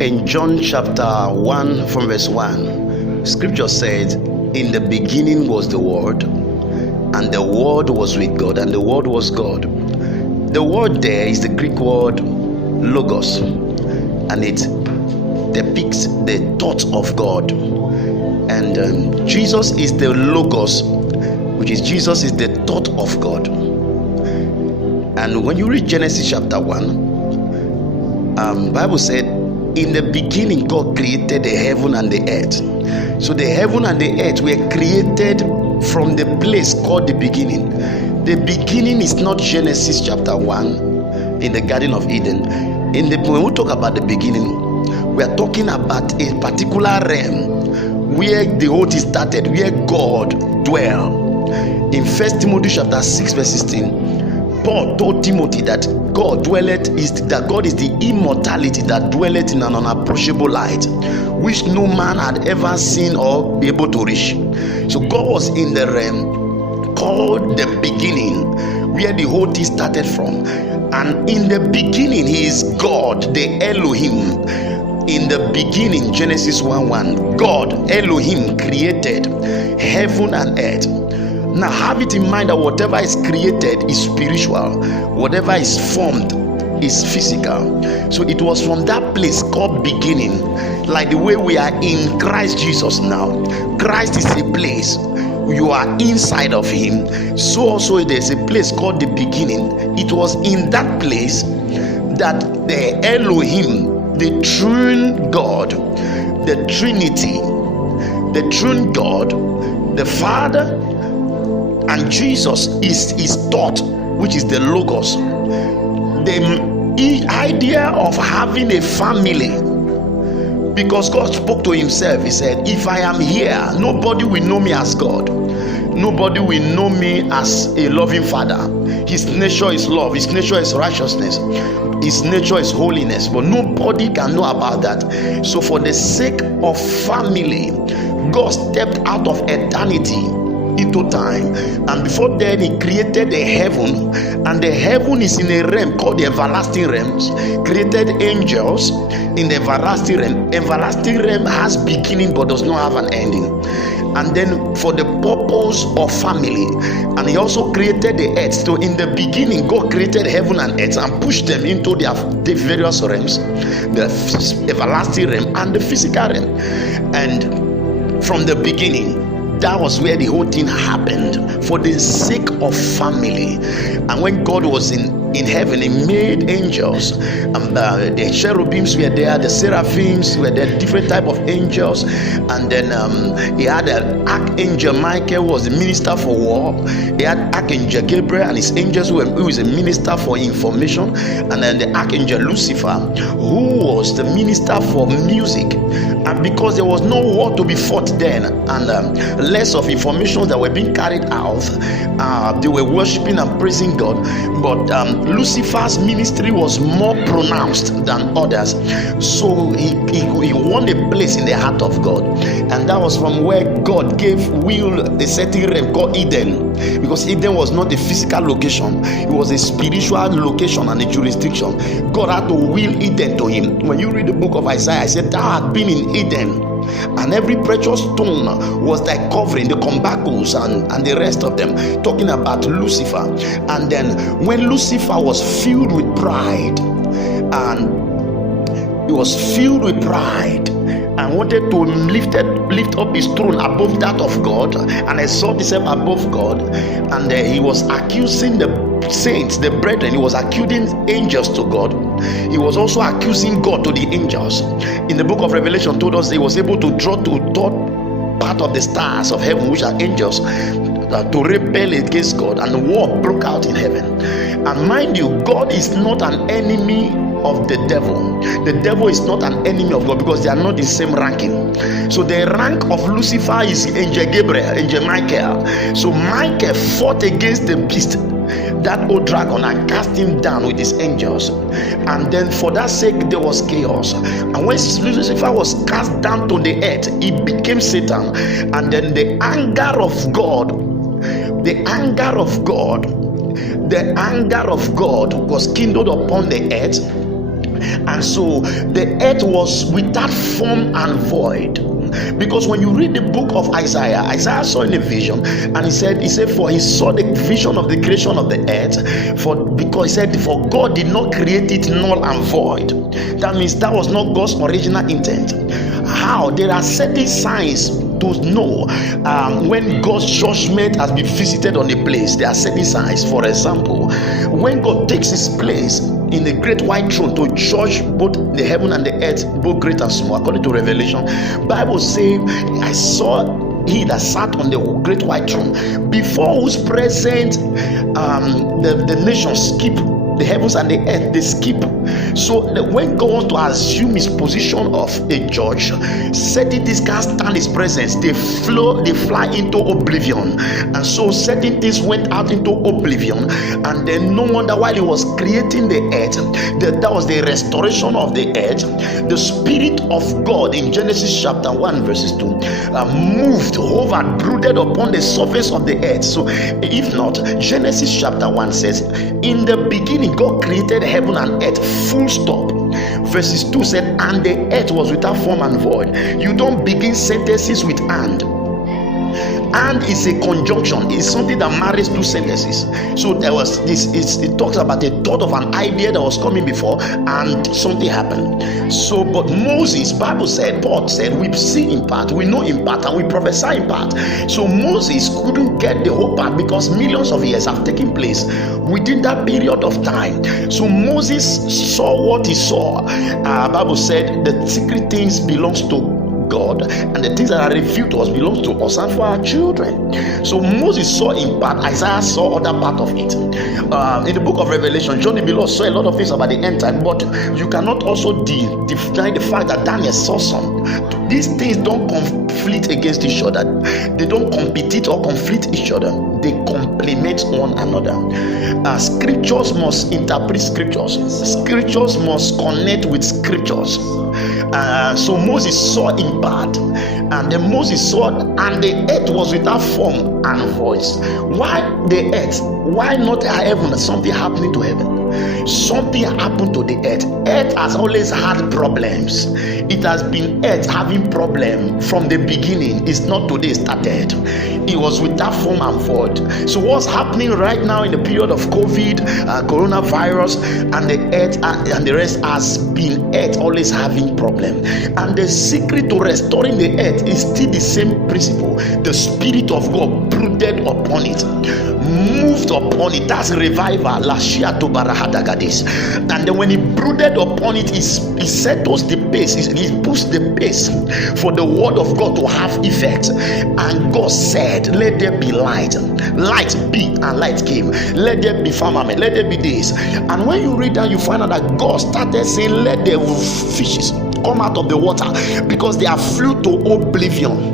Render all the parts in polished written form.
In John chapter 1 from verse 1, scripture says, in the beginning was the Word, and the Word was with God, and the Word was God. The word there is the Greek word logos, and it depicts the thought of God. And Jesus is the logos, which is Jesus is the thought of God. And when you read Genesis chapter 1, Bible said, in the beginning God created the heaven and the earth. So the heaven and the earth were created from the place called the beginning. The beginning is not Genesis chapter 1 in the Garden of Eden. When we talk about the beginning, we are talking about a particular realm where the whole thing started, where God dwelled. In 1 Timothy chapter 6 verse 16, Paul told Timothy that God is the immortality that dwelleth in an unapproachable light, which no man had ever seen or be able to reach. So God was in the realm called the beginning, where the whole thing started from. And in the beginning, He is God, the Elohim. In the beginning, Genesis 1:1, God, Elohim, created heaven and earth. Now have it in mind that whatever is created is spiritual, whatever is formed is physical. So it was from that place called beginning, like the way we are in Christ Jesus now. Christ is a place, you are inside of Him. So also there's a place called the beginning. It was in that place that the Elohim, the true God, the Trinity, the true God, the Father, and Jesus is His thought, which is the logos. The idea of having a family, because God spoke to Himself. He said, if I am here, nobody will know me as God, nobody will know me as a loving Father. His nature is love, His nature is righteousness, His nature is holiness, but nobody can know about that. So for the sake of family, God stepped out of eternity into time, and before then He created the heaven, and the heaven is in a realm called the everlasting realms. Created angels in the everlasting realm. Everlasting realm has beginning but does not have an ending. And then for the purpose of family, and He also created the earth. So in the beginning, God created heaven and earth and pushed them into the various realms, the everlasting realm and the physical realm. And from the beginning, that was where the whole thing happened, for the sake of family. And when God was in heaven, He made angels. The cherubims were there, the seraphims were there, different type of angels. And then He had an archangel Michael, who was the minister for war. He had archangel Gabriel and his angels, who was a minister for information. And then the archangel Lucifer, who was the minister for music. And because there was no war to be fought then, and less of information that were being carried out, they were worshiping and praising God. But Lucifer's ministry was more pronounced than others, so he won a place in the heart of God. And that was from where God gave Will a certain realm called Eden, because Eden was not a physical location, it was a spiritual location and a jurisdiction. God had to will Eden to him. When you read the book of Isaiah, I said, thou art been in Eden, and every precious stone was thy covering, the combacles and the rest of them, talking about Lucifer. And then when Lucifer was filled with pride, and he was filled with pride and wanted to lift up his throne above that of God, and exalt himself above God, and he was accusing the saints, the brethren. He was accusing angels to God. He was also accusing God to the angels. In the book of Revelation told us he was able to draw to third part of the stars of heaven, which are angels, to rebel against God, and war broke out in heaven. And mind you, God is not an enemy of the devil. The devil is not an enemy of God, because they are not in the same ranking. So the rank of Lucifer is angel Gabriel, angel Michael. So Michael fought against the beast, that old dragon, and cast him down with his angels. And then for that sake there was chaos. And when Lucifer was cast down to the earth, he became Satan. And then the anger of God was kindled upon the earth. And so the earth was without form and void. Because when you read the book of Isaiah saw in a vision, and he said, for he saw the vision of the creation of the earth, because he said, for God did not create it null and void. That means that was not God's original intent. How? There are certain signs to know when God's judgment has been visited on a place. There are certain signs. For example, when God takes his place in the great white throne to judge both the heaven and the earth, both great and small, according to Revelation, Bible says, I saw he that sat on the great white throne, before whose presence the nations skip. The heavens and the earth, they skip. So when God wants to assume his position of a judge, certain things can't stand his presence. They fly into oblivion. And so certain things went out into oblivion. And then no wonder while he was creating the earth, that was the restoration of the earth. The Spirit of God in Genesis chapter 1 verses 2 moved, hovered, brooded upon the surface of the earth. So if not, Genesis chapter 1 says, in the beginning God created heaven and earth, full stop. Verses 2 said, and the earth was without form and void. You don't begin sentences with and. And is a conjunction. It's something that marries two sentences. So there was this. It talks about a thought of an idea that was coming before, and something happened. So, but Moses, Bible said, Paul said, we see in part, we know in part, and we prophesy in part. So Moses couldn't get the whole part because millions of years have taken place within that period of time. So Moses saw what he saw. Bible said the secret things belongs to God, and the things that are revealed to us belongs to us and for our children. So Moses saw in part, Isaiah saw other part of it. In the book of Revelation, John the Beloved saw a lot of things about the end time, but you cannot also deny the fact that Daniel saw some. These things don't conflict against each other. They don't compete or conflict each other. They complement one another. Scriptures must interpret scriptures. Scriptures must connect with scriptures. So Moses saw in part, and then Moses saw, and the earth was without form and voice. Why the earth? Why not heaven? Something happening to heaven. Something happened to the earth. Earth has always had problems. It has been earth having problem from the beginning. It's not today started. It was without form and void. So what's happening right now in the period of COVID, coronavirus, and the earth and the rest has been earth always having problem. And the secret to restoring the earth is still the same principle. The Spirit of God brooded upon it, moved upon it. That's revival. And then when he brooded upon it, he set us the pace. He pushed the pace for the word of God to have effect. And God said, let there be light. Light be, and light came. Let there be firmament. Let there be this. And when you read that, you find out that God started saying, let the fishes come out of the water, because they are flew to oblivion.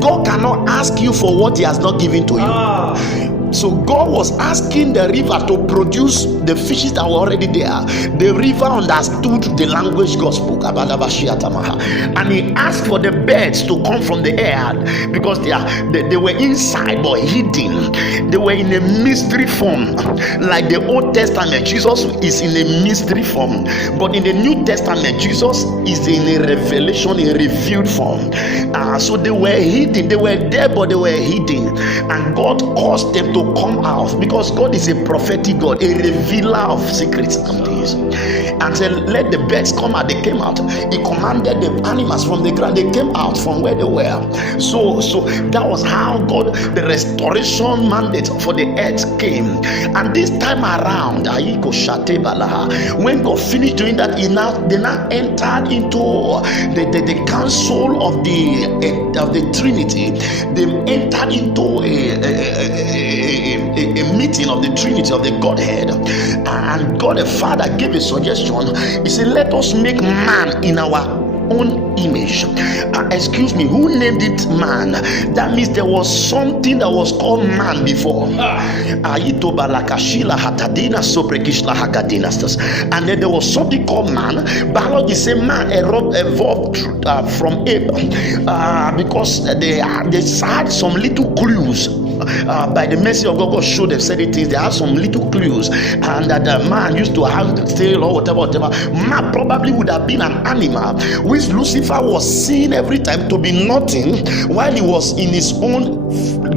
God cannot ask you for what he has not given to you. So God was asking the river to produce the fishes that were already there. The river understood the language God spoke, and he asked for the birds to come from the air, because they were inside but hidden. They were in a mystery form. Like the Old Testament, Jesus is in a mystery form, but in the New Testament, Jesus is in a revelation, a revealed form. So they were hidden. They were there but they were hidden, and God caused them to come out, because God is a prophetic God, a revealer of secrets and things. And said, let the birds come out. They came out. He commanded the animals from the ground. They came out from where they were. So that was how God, the restoration mandate for the earth came. And this time around, when God finished doing that, they now entered into the council of the Trinity. They entered into a meeting of the Trinity, of the Godhead, and God the Father gave a suggestion. He said, let us make man in our own image. Excuse me, who named it man? That means there was something that was called man before. And then there was something called man. Biology say man evolved from ape, because they had some little clues by the mercy of God, God showed them certain things. They have some little clues, and that the man used to have tail or whatever. Man probably would have been an animal which Lucifer was seeing every time to be nothing while he was in his own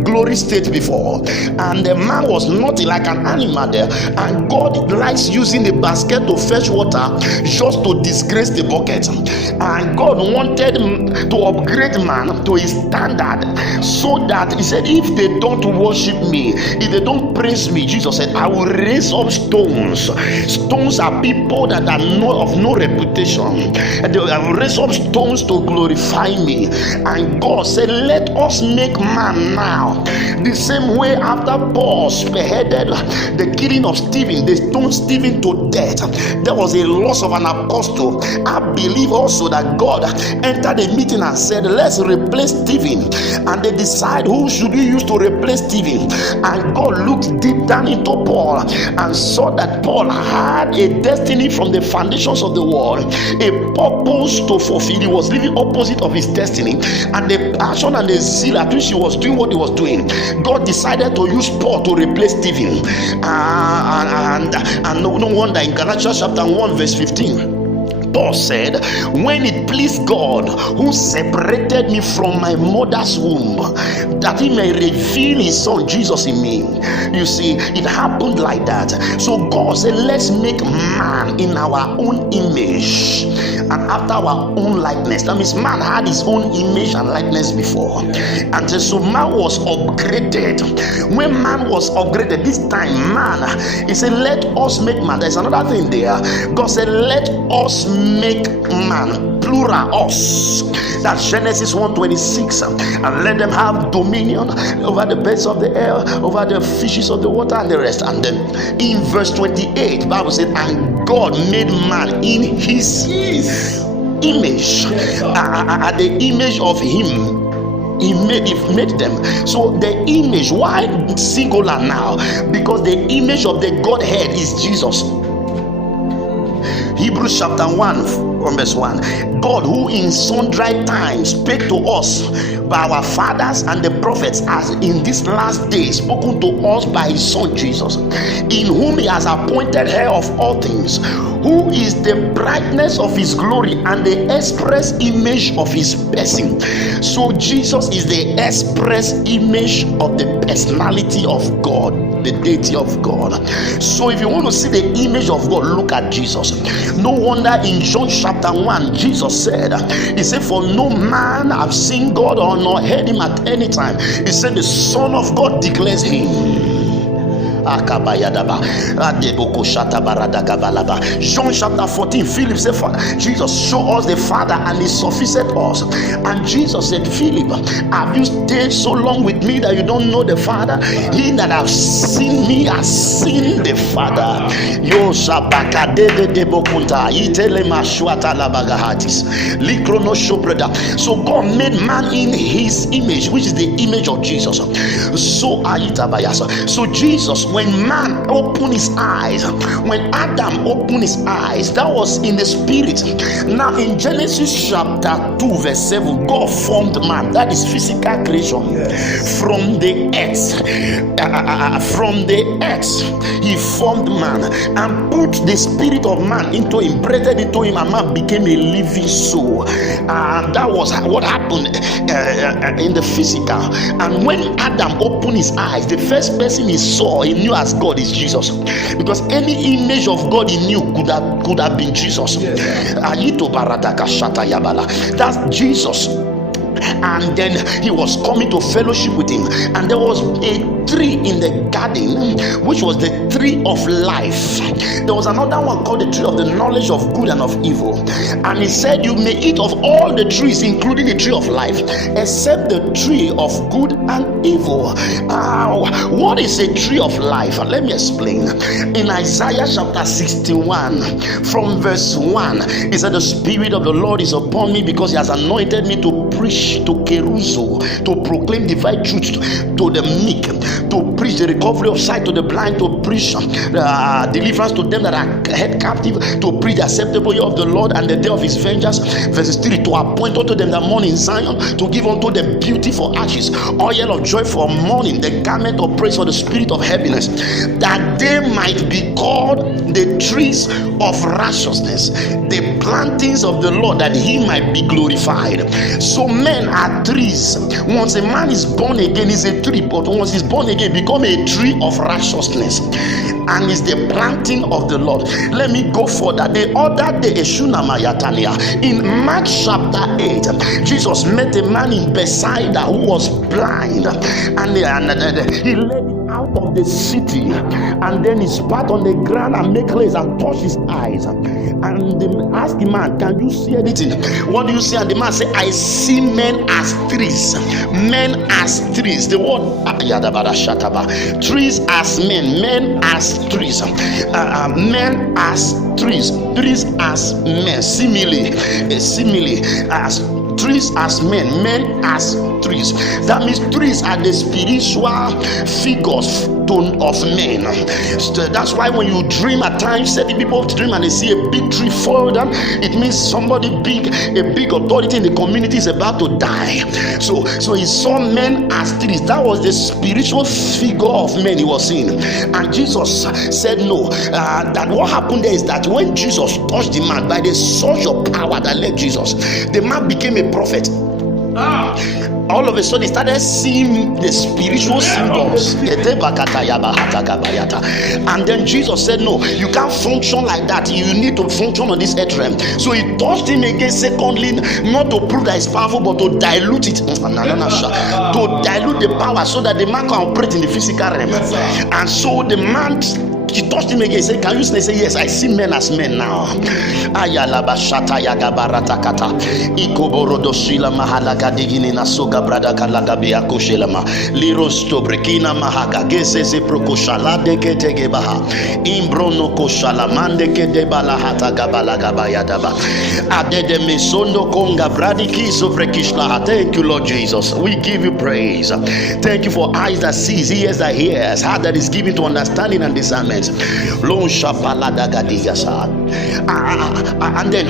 glory state before, and the man was nothing like an animal there, and God likes using the basket to fetch water just to disgrace the bucket, and God wanted to upgrade man to his standard, so that he said, if they don't worship me, if they don't praise me, Jesus said, I will raise up stones. Stones are people that are of no reputation, and they will raise up stones to glorify me. And God said, let us make man now. The same way after Paul spearheaded the killing of Stephen, they stoned Stephen to death. There was a loss of an apostle. I believe also that God entered a meeting and said, let's replace Stephen. And they decide who should we use to replace Stephen. And God looked deep down into Paul and saw that Paul had a destiny from the foundations of the world, a purpose to fulfill. He was living opposite of his destiny, and the passion and the zeal at which he was doing what he was doing, God decided to use Paul to replace Stephen. And no wonder in Galatians chapter 1 verse 15, Paul said, when it pleased God who separated me from my mother's womb, that he may reveal his son Jesus in me. You see, it happened like that. So God said, let's make man in our own image and after our own likeness. That means man had his own image and likeness before, and so man was upgraded. When man was upgraded, this time man, he said, let us make man. There's another thing there. God said, let us make man, plural, us. That's Genesis 1:26. And let them have dominion over the birds of the air, over the fishes of the water, and the rest. And then in verse 28, Bible said, and God made man in his image, the image of him. He made them. So the image, why singular now? Because the image of the Godhead is Jesus. Hebrews chapter 1 from verse 1. God, who in sundry times spake to us by our fathers and the prophets, as in this last day spoken to us by his son Jesus, in whom he has appointed heir of all things, who is the brightness of his glory and the express image of his person. So Jesus is the express image of the personality of God, the deity of God. So if you want to see the image of God, look at Jesus. No wonder in John chapter 1, Jesus said, he said, for no man have seen God or nor heard him at any time. He said, the Son of God declares him. John chapter 14, Philip said, Jesus, show us the Father and it sufficeth us. And Jesus said, Philip, have you stayed so long with me that you don't know the Father? He that have seen me has seen the Father. So God made man in his image, which is the image of Jesus. So Jesus, when man opened his eyes, when Adam opened his eyes, that was in the spirit. Now in Genesis chapter 2 verse 7, God formed man. That is physical creation. From the earth. From the earth he formed man and put the spirit of man into him, breathed into him, and man became a living soul. And that was what happened in the physical. And when Adam opened his eyes, the first person he saw, he knew as God, is Jesus, because any image of God he knew could have been Jesus. That's Jesus. And then he was coming to fellowship with him, and there was a tree in the garden which was the tree of life. There was another one called the tree of the knowledge of good and of evil, and he said, you may eat of all the trees including the tree of life except the tree of good and evil. What is a tree of life? Let me explain. In Isaiah chapter 61 from verse 1, he said, the Spirit of the Lord is upon me, because he has anointed me to preach to Keruso, to proclaim divine truth to the meek, to preach the recovery of sight to the blind, to preach deliverance to them that are held captive, to preach the acceptable year of the Lord and the day of his vengeance. Verses 3, to appoint unto them that mourn in Zion, to give unto them beauty for ashes, oil of joy for mourning, the garment of praise for the spirit of heaviness, that they might be called the trees of righteousness, the plantings of the Lord, that he might be glorified. So men are trees. Once a man is born again, he's a tree, but once he's born again, become a tree of righteousness, and is the planting of the Lord. Let me go further. The other day, in Mark chapter 8, Jesus met a man in Bethsaida who was blind, and he led him out of the city, and then he spat on the ground and make clays and touch his eyes, and they asked the man, can you see anything? What do you see? And the man said, I see men as trees. Men as trees. The word trees as men as trees, men as trees, trees as men, simile as trees as men as trees. That means trees are the spiritual figures of men. So that's why when you dream at times, certain people dream and they see a big tree fall down, it means somebody big, a big authority in the community is about to die. So he saw men as trees. That was the spiritual figure of men he was seeing. And Jesus said no. That what happened there is that when Jesus touched the man, by the surge of power that led Jesus, the man became a prophet. All of a sudden he started seeing the spiritual symbols. And then Jesus said, no, you can't function like that. You need to function on this earth realm. So he touched him again, secondly, not to prove that it's powerful, but to dilute it. To dilute the power so that the man can operate in the physical realm. And so the man, he touched him again. He said, can you say, yes, I see men as men now. Thank you, Lord Jesus. We give you praise. Thank you for eyes that sees, ears that hears, heart that is given to understanding and discernment. And then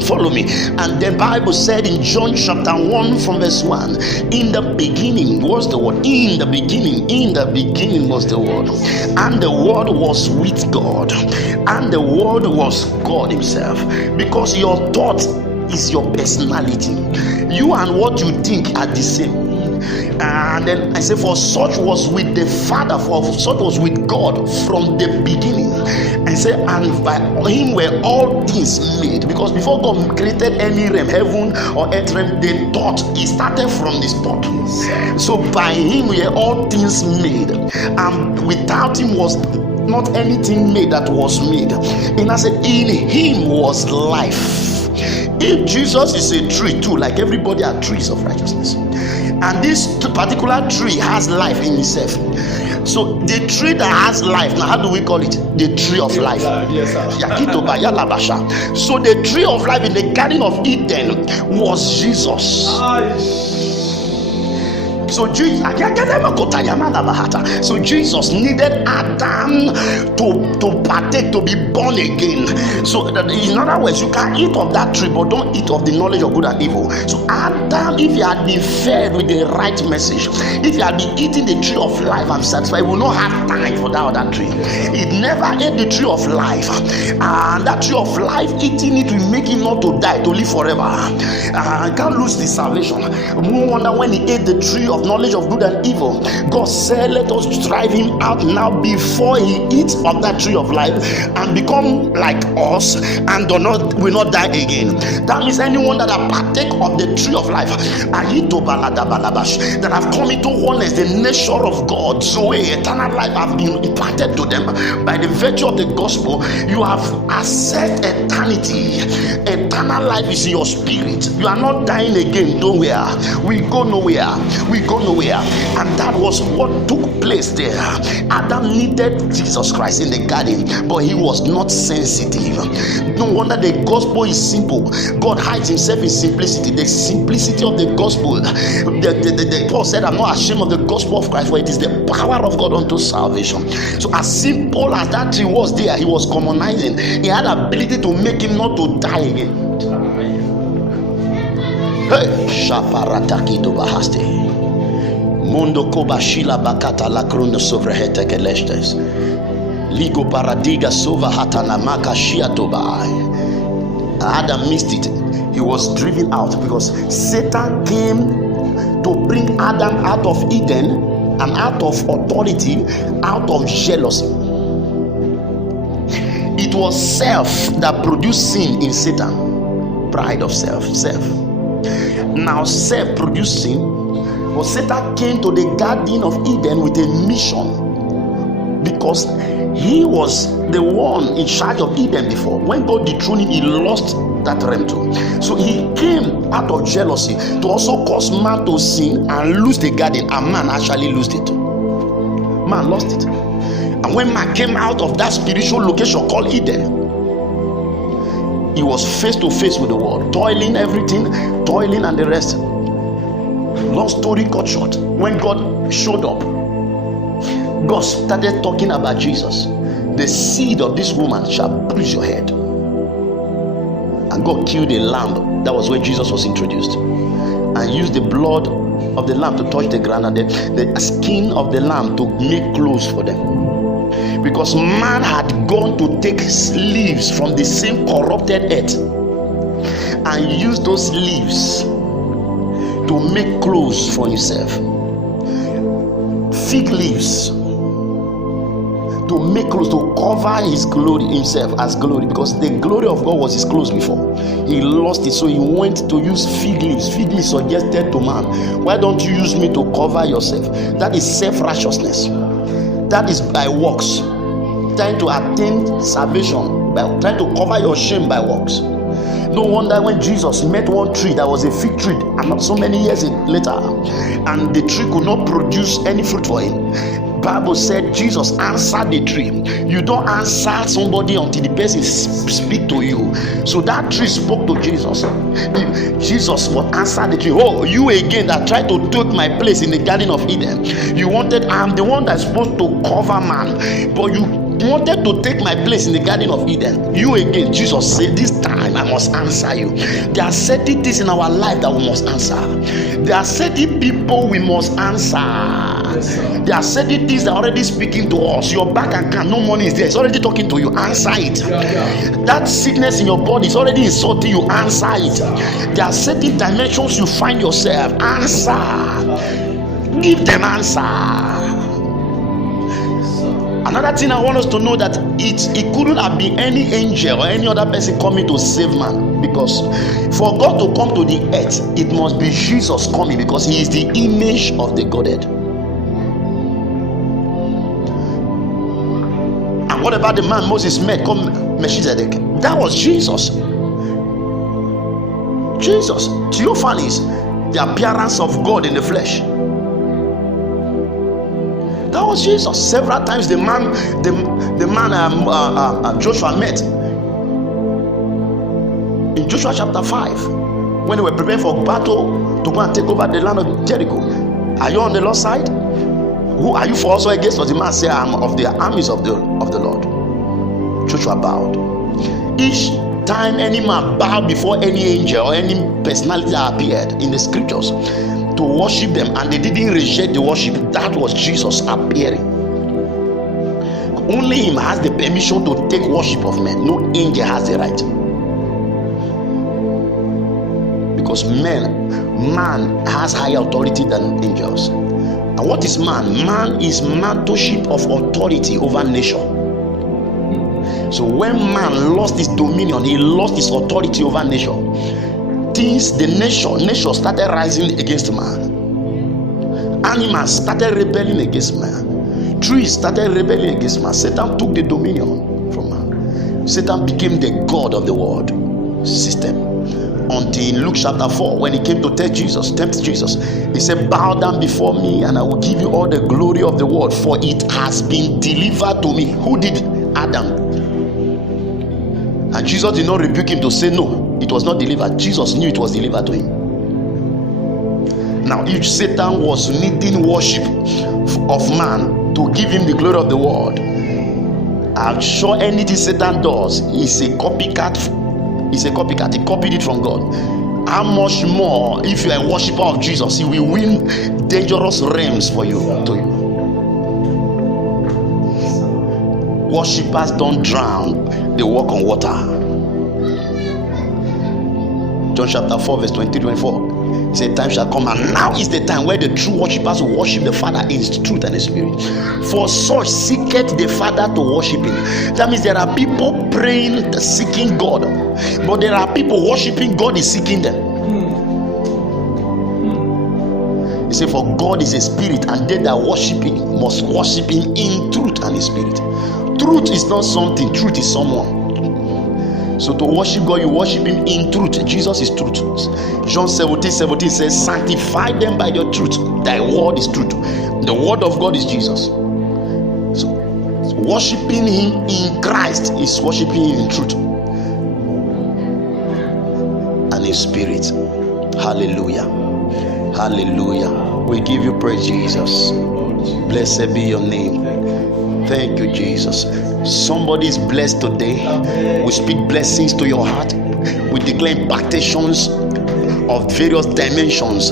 follow me. And the Bible said in John chapter 1 from verse 1, in the beginning was the word. In the beginning was the word, and the word was with God, and the word was God himself. Because your thought is your personality. You and what you think are the same. And then I say, for such was with the Father, for such was with God from the beginning. I say, and by him were all things made. Because before God created any realm, heaven or earth realm, the thought, he started from this thought. So by him were all things made, and without him was not anything made that was made. And I said, in him was life. If Jesus is a tree too, like everybody are trees of righteousness, and this particular tree has life in itself. So the tree that has life, now how do we call it? The tree of life. Yes, sir. So the tree of life in the Garden of Eden was Jesus. So Jesus needed Adam to partake, to be born again. So in other words, you can eat of that tree, but don't eat of the knowledge of good and evil. So Adam, if he had been fed with the right message, if he had been eating the tree of life and satisfied, he will not have time for that other tree. He never ate the tree of life, and that tree of life, eating it will make him not to die, to live forever. I can't lose the salvation. No wonder when he ate the tree of knowledge of good and evil, God said, let us drive him out now before he eats of that tree of life and become like us and will not die again. That means anyone that have partake of the tree of life, that have come into oneness, the nature of God, Zoe, eternal life have been imparted to them by the virtue of the gospel. You have accessed eternity. Eternal life is in your spirit. You are not dying again. Nowhere. We go nowhere. We go nowhere. And that was what took place there. Adam needed Jesus Christ in the garden, but he was not sensitive. No wonder the gospel is simple. God hides himself in simplicity. The simplicity of the gospel. Paul said, I'm not ashamed of the gospel of Christ, for it is the power of God unto salvation. So as simple as that tree was there, he was commonizing. He had ability to make him not to die again. Hey, Shaparataki to Bahaste. Mundo Kobashila Bakata la Crunda Sovrehete Gelestes. Ligo Paradiga Sova Hatana Maka Shiatobai. Adam missed it. He was driven out because Satan came to bring Adam out of Eden and out of authority, out of jealousy. It was self that produced sin in Satan. Pride of self. Now self produced sin. But Satan came to the Garden of Eden with a mission, because he was the one in charge of Eden before. When God dethroned him, he lost that realm too. So he came out of jealousy to also cause man to sin and lose the garden, and man actually lost it. Man lost it. And when man came out of that spiritual location called Eden, he was face to face with the world, toiling and the rest. Long story cut short, when God showed up, God started talking about Jesus. The seed of this woman shall bruise your head. And God killed a lamb. That was where Jesus was introduced, and used the blood of the lamb to touch the ground, and the skin of the lamb to make clothes for them. Because man had gone to take leaves from the same corrupted earth and use those leaves to make clothes for himself. Fig leaves to make clothes, to cover his glory, himself as glory, because the glory of God was his clothes before. He lost it, so he went to use fig leaves. Fig leaves suggested to man, why don't you use me to cover yourself? That is self-righteousness. That is by works, trying to attain salvation by trying to cover your shame by works. No wonder when Jesus met one tree that was a fig tree, and not so many years later, and the tree could not produce any fruit for him. Bible said Jesus answered the tree. You don't answer somebody until the person speak to you. So that tree spoke to Jesus. Jesus will answer the tree. Oh, you again that tried to take my place in the Garden of Eden. You wanted, I'm the one that's supposed to cover man, but you wanted to take my place in the Garden of Eden. You again, Jesus said, this time I must answer you. There are certain things in our life that we must answer. There are certain people we must answer. There are certain things that are already speaking to us. Your bank account, no money is there. It's already talking to you. Answer it. That sickness in your body is already insulting you. Answer it. There are certain dimensions you find yourself. Answer. Give them answer. Another thing I want us to know, that it couldn't have been any angel or any other person coming to save man, because for God to come to the earth, it must be Jesus coming, because he is the image of the Godhead. And what about the man Moses met called Melchizedek? That was Jesus. Jesus, theophanies, the appearance of God in the flesh. That was Jesus. Several times the man Joshua met in Joshua chapter 5, when they were preparing for battle to go and take over the land of Jericho. Are you on the Lord's side? Who are you for us or against us? The man said, I'm of the armies of the Lord. Joshua bowed. Each time any man bowed before any angel or any personality that appeared in the scriptures to worship them, and they didn't reject the worship, that was Jesus appearing. Only him has the permission to take worship of men. No angel has the right, because man has higher authority than angels. And what is man? Man is mantleship of authority over nature. So when man lost his dominion, he lost his authority over nature. Nature started rising against man. Animals started rebelling against man. Trees started rebelling against man. Satan took the dominion from man. Satan became the god of the world system. until in Luke chapter 4, when he came to tempt Jesus, he said, bow down before me and I will give you all the glory of the world, for it has been delivered to me. Who did? Adam. And Jesus did not rebuke him to say no, it was not delivered. Jesus knew it was delivered to him. Now, if Satan was needing worship of man to give him the glory of the world, I'm sure anything Satan does is a copycat. It's a copycat. He copied it from God. How much more if you are a worshiper of Jesus, he will win dangerous realms for you. Worshippers don't drown, they walk on water. John chapter 4 verse 23-24. He said, time shall come, and now is the time where the true worshippers will worship the Father in truth and in spirit. For such seeketh the Father to worship him. That means there are people praying, seeking God, but there are people worshiping God is seeking them. He said, for God is a spirit, and they that worship him must worship him in truth and in spirit. Truth is not something, truth is someone. So to worship God, you worship him in truth. Jesus is truth. John 17:17 says, sanctify them by your truth. Thy word is truth. The word of God is Jesus. So worshiping him in Christ is worshiping him in truth and in spirit. Hallelujah. Hallelujah. We give you praise, Jesus. Blessed be your name. Thank you, Jesus. Somebody is blessed today. We speak blessings to your heart. We declare impactations of various dimensions.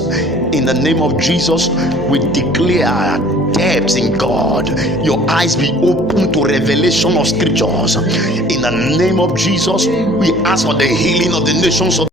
In the name of Jesus, we declare depths in God. Your eyes be open to revelation of scriptures. In the name of Jesus, we ask for the healing of the nations of